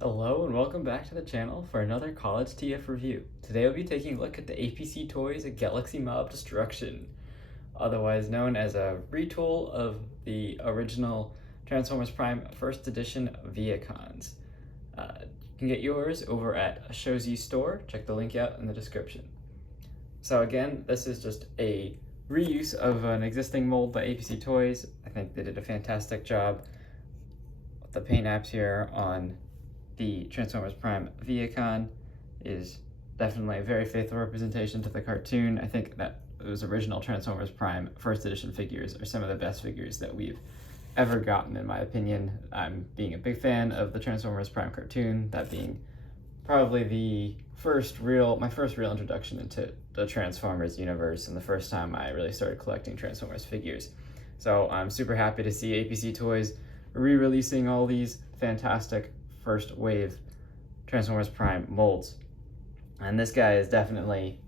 Hello and welcome back to the channel for another college TF review. Today I'll be taking a look at the APC Toys Galaxy Mob Destruction, otherwise known as a retool of the original Transformers Prime First Edition Vehicons. You can get yours over at Showzy store. Check the link out in the description. So again, this is just a reuse of an existing mold by APC Toys. I think they did a fantastic job with the paint apps here on the Transformers Prime Vehicon is definitely a very faithful representation to the cartoon. I think that those original Transformers Prime First Edition figures are some of the best figures that we've ever gotten, in my opinion. I'm being a big fan of the Transformers Prime cartoon, that being probably my first real introduction into the Transformers universe and the first time I really started collecting Transformers figures. So I'm super happy to see APC Toys re-releasing all these fantastic first wave Transformers Prime molds. And this guy is definitely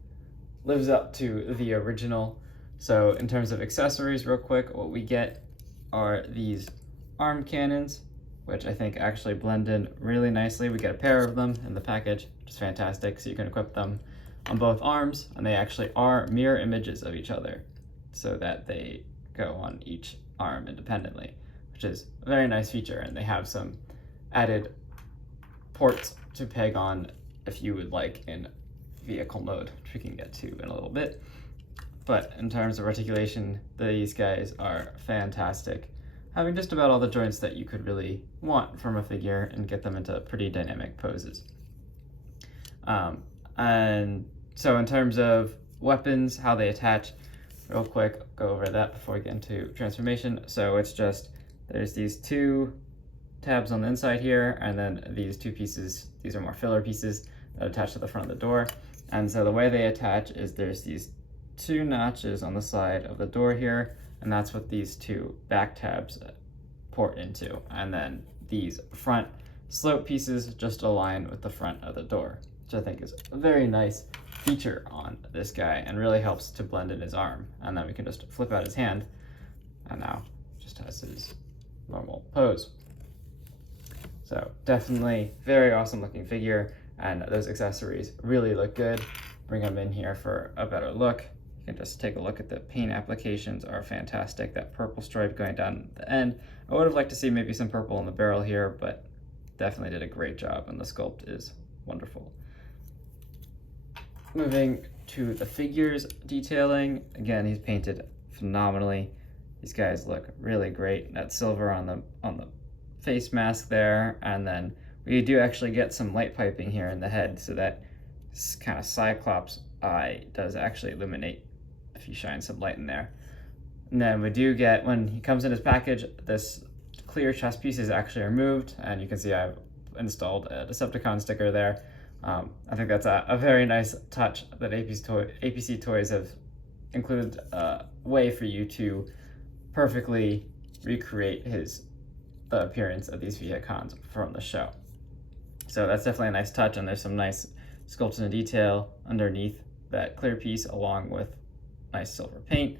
lives up to the original. So in terms of accessories, real quick, what we get are these arm cannons, which I think actually blend in really nicely. We get a pair of them in the package, which is fantastic. So you can equip them on both arms, and they actually are mirror images of each other so that they go on each arm independently, which is a very nice feature. And they have some added ports to peg on if you would like in vehicle mode, which we can get to in a little bit. But in terms of articulation, these guys are fantastic, having just about all the joints that you could really want from a figure and get them into pretty dynamic poses. And so in terms of weapons, how they attach, real quick, go over that before we get into transformation. So it's just, there's these two tabs on the inside here, and then these two pieces, these are more filler pieces that attach to the front of the door. And so the way they attach is there's these two notches on the side of the door here, and that's what these two back tabs port into. And then these front slope pieces just align with the front of the door, which I think is a very nice feature on this guy and really helps to blend in his arm. And then we can just flip out his hand, and now just has his normal pose. So definitely very awesome looking figure, and those accessories really look good. Bring them in here for a better look. You can just take a look at the paint applications are fantastic. That purple stripe going down the end. I would have liked to see maybe some purple in the barrel here, but definitely did a great job, and the sculpt is wonderful. Moving to the figures detailing, again, he's painted phenomenally. These guys look really great. That silver on the face mask there, and then we do actually get some light piping here in the head, so that this kind of Cyclops eye does actually illuminate if you shine some light in there. And then we do get, when he comes in his package, this clear chest piece is actually removed, and you can see I've installed a Decepticon sticker there. I think that's a very nice touch that APC Toys have included a way for you to perfectly recreate the appearance of these Vehicons from the show. So that's definitely a nice touch, and there's some nice sculpting and detail underneath that clear piece along with nice silver paint.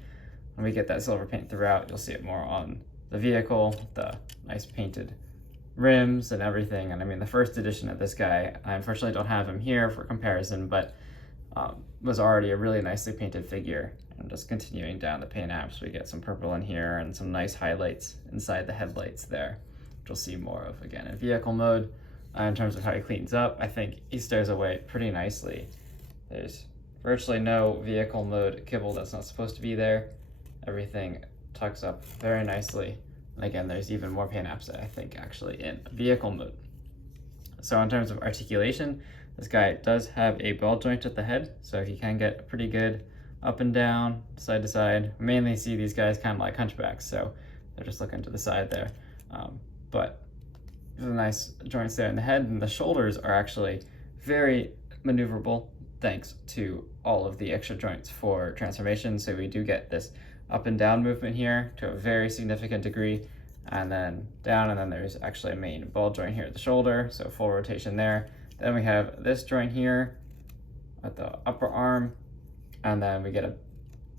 When we get that silver paint throughout, you'll see it more on the vehicle, the nice painted rims and everything. And I mean, the first edition of this guy, I unfortunately don't have him here for comparison, but was already a really nicely painted figure. And just continuing down the paint apps, we get some purple in here and some nice highlights inside the headlights there, which we'll see more of again in vehicle mode. In terms of how he cleans up, I think he stays away pretty nicely. There's virtually no vehicle mode kibble that's not supposed to be there. Everything tucks up very nicely. And again, there's even more paint apps that I think actually in vehicle mode. So in terms of articulation, this guy does have a ball joint at the head, so he can get pretty good up and down, side to side. We mainly see these guys kind of like hunchbacks, so they're just looking to the side there. But there's nice joints there in the head, and the shoulders are actually very maneuverable thanks to all of the extra joints for transformation. So we do get this up and down movement here to a very significant degree, and then down, and then there's actually a main ball joint here at the shoulder, so full rotation there. Then we have this joint here at the upper arm, and then we get a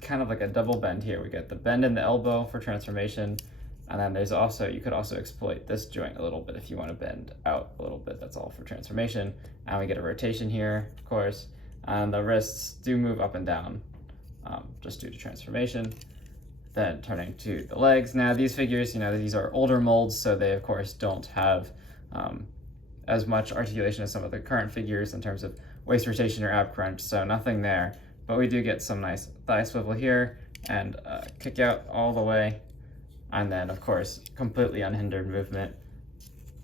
kind of like a double bend here. We get the bend in the elbow for transformation, And then there's also, you could also exploit this joint a little bit if you want to bend out a little bit. That's all for transformation. And we get a rotation here, of course. And the wrists do move up and down just due to transformation. Then turning to the legs. Now these figures, you know, these are older molds, so they of course don't have as much articulation as some of the current figures in terms of waist rotation or ab crunch, so nothing there. But we do get some nice thigh swivel here and kick out all the way. And then, of course, completely unhindered movement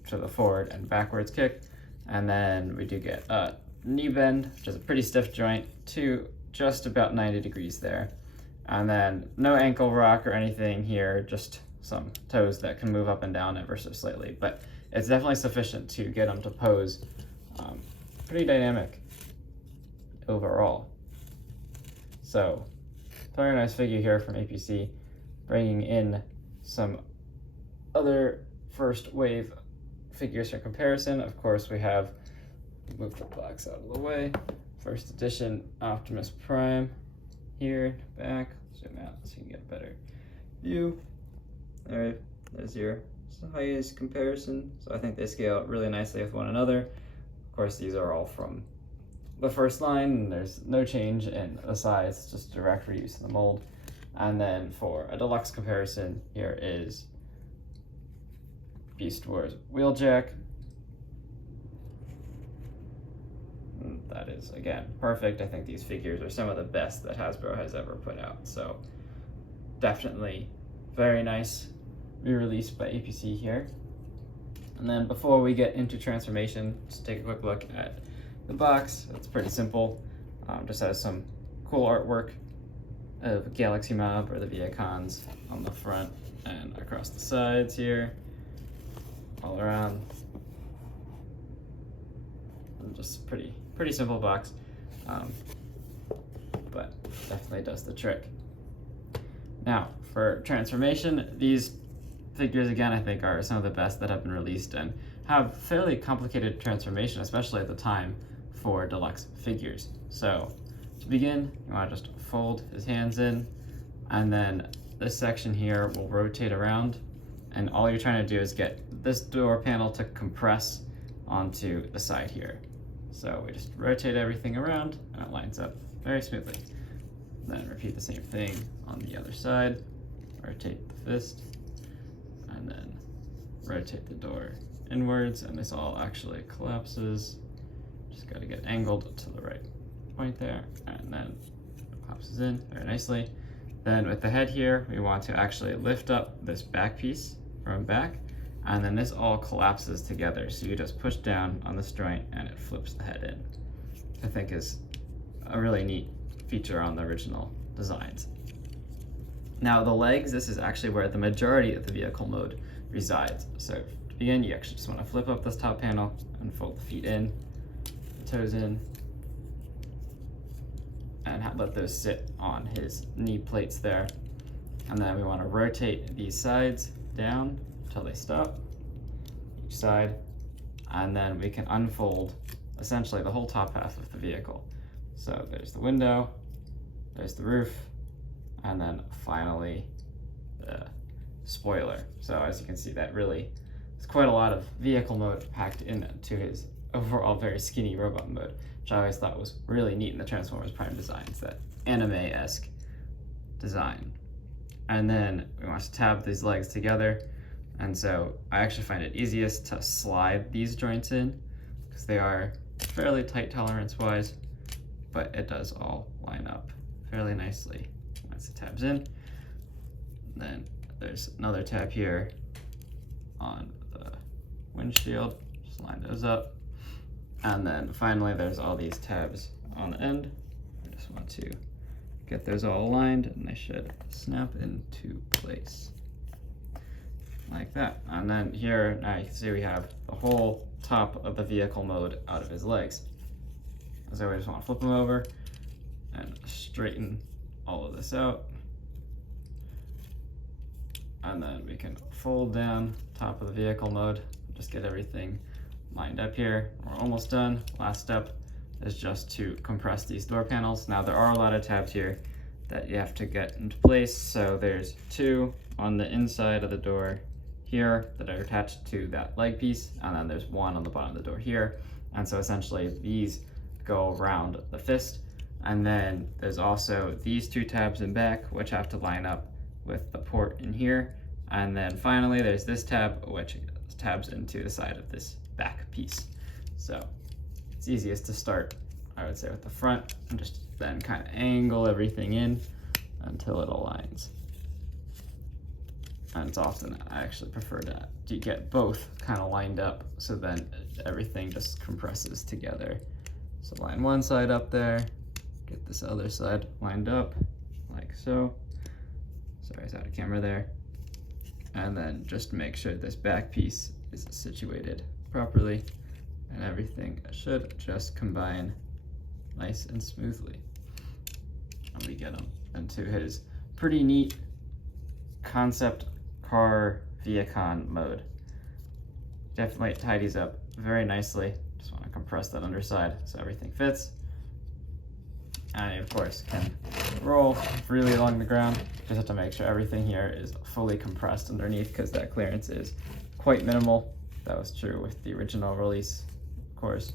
to the forward and backwards kick. And then we do get a knee bend, which is a pretty stiff joint, to just about 90 degrees there. And then no ankle rock or anything here, just some toes that can move up and down ever so slightly. But it's definitely sufficient to get them to pose pretty dynamic overall. So, very nice figure here from APC, bringing in some other first wave figures for comparison. Of course, we have, move the blacks out of the way, first edition Optimus Prime here, back, zoom out so you can get a better view. Alright, there's your size comparison. So I think they scale really nicely with one another. Of course, these are all from the first line, and there's no change in the size, just direct reuse in the mold. And then for a deluxe comparison, here is Beast Wars Wheeljack. And that is, again, perfect. I think these figures are some of the best that Hasbro has ever put out. So definitely very nice re-release by APC here. And then before we get into transformation, just take a quick look at the box. It's pretty simple. Just has some cool artwork of Galaxy Mob or the Vehicons on the front and across the sides here, all around. And just pretty simple box, but definitely does the trick. Now for transformation, these figures again I think are some of the best that have been released and have fairly complicated transformation, especially at the time for deluxe figures. So to begin, you want to just fold his hands in, and then this section here will rotate around, and all you're trying to do is get this door panel to compress onto the side here. So we just rotate everything around and it lines up very smoothly. Then repeat the same thing on the other side. Rotate the fist, and then rotate the door inwards, and this all actually collapses. Just got to get angled to the right point there, and then collapses in very nicely. Then with the head here, we want to actually lift up this back piece from back, and then this all collapses together. So you just push down on this joint and it flips the head in. I think is a really neat feature on the original designs. Now the legs, this is actually where the majority of the vehicle mode resides. So to begin, you actually just want to flip up this top panel and fold the feet in, the toes in, and let those sit on his knee plates there. And then we want to rotate these sides down until they stop, each side, and then we can unfold essentially the whole top half of the vehicle. So there's the window, there's the roof, and then finally the spoiler. So as you can see, that really is quite a lot of vehicle mode packed into his overall very skinny robot mode, which I always thought was really neat in the Transformers Prime designs, that anime-esque design. And then we want to tab these legs together, and so I actually find it easiest to slide these joints in because they are fairly tight tolerance-wise, but it does all line up fairly nicely once it tabs in. Then there's another tab here on the windshield, just line those up. And then finally, there's all these tabs on the end. I just want to get those all aligned, and they should snap into place like that. And then here, now you can see we have the whole top of the vehicle mode out of his legs. So we just want to flip them over and straighten all of this out. And then we can fold down top of the vehicle mode, just get everything lined up here. We're almost done. Last step is just to compress these door panels. Now there are a lot of tabs here, that you have to get into place. So there's two on the inside of the door here that are attached to that leg piece, and then there's one on the bottom of the door here. And so essentially these go around the fist. And then there's also these two tabs in back, which have to line up with the port in here. And then finally there's this tab, which tabs into the side of this back piece. So it's easiest to start, I would say, with the front, and just then kind of angle everything in until it aligns. And it's often, I actually prefer to get both kind of lined up, so then everything just compresses together. So line one side up there, get this other side lined up like so. Sorry, it's out of camera there. And then just make sure this back piece is situated properly, and everything should just combine nice and smoothly. And we get him into his pretty neat concept car Vehicon mode. Definitely tidies up very nicely. Just want to compress that underside so everything fits. And of course can roll freely along the ground. Just have to make sure everything here is fully compressed underneath, because that clearance is quite minimal. That was true with the original release, of course.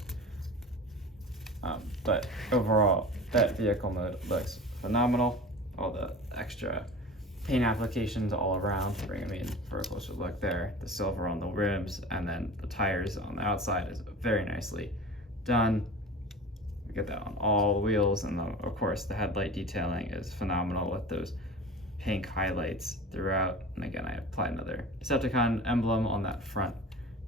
But overall, that vehicle mode looks phenomenal. All the extra paint applications all around, bringing me in for a closer look there. The silver on the rims, and then the tires on the outside is very nicely done. We get that on all the wheels, and of course the headlight detailing is phenomenal with those pink highlights throughout. And again, I applied another Decepticon emblem on that front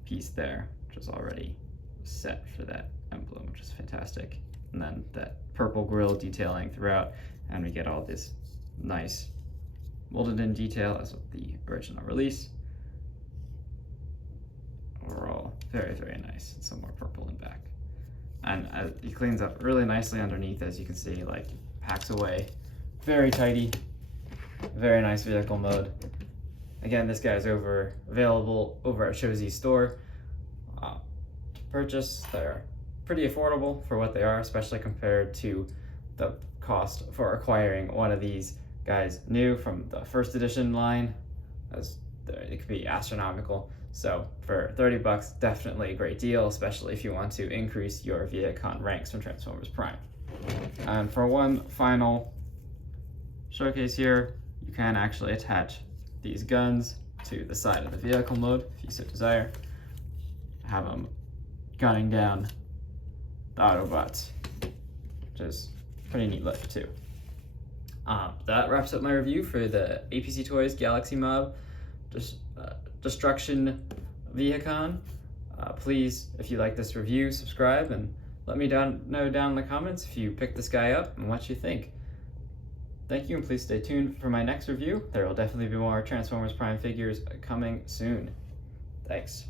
piece there, which is already set for that emblem, which is fantastic. And then that purple grille detailing throughout, and we get all this nice molded in detail as with the original release. Overall, very, very nice. And some more purple in back. And he cleans up really nicely underneath, as you can see, like packs away. Very tidy, very nice vehicle mode. Again, this guy's available over at Showzi's store to purchase. They're pretty affordable for what they are, especially compared to the cost for acquiring one of these guys new from the first edition line, as it could be astronomical. So for 30 bucks, definitely a great deal, especially if you want to increase your Vehicon ranks from Transformers Prime. And for one final showcase here, you can actually attach these guns to the side of the vehicle mode if you so desire. Have them gunning down the Autobots, which is pretty neat look too. That wraps up my review for the APC Toys Galaxy Mob Destruction Vehicon. Please, if you like this review, subscribe and let me know down in the comments if you picked this guy up and what you think. Thank you, and please stay tuned for my next review. There will definitely be more Transformers Prime figures coming soon. Thanks.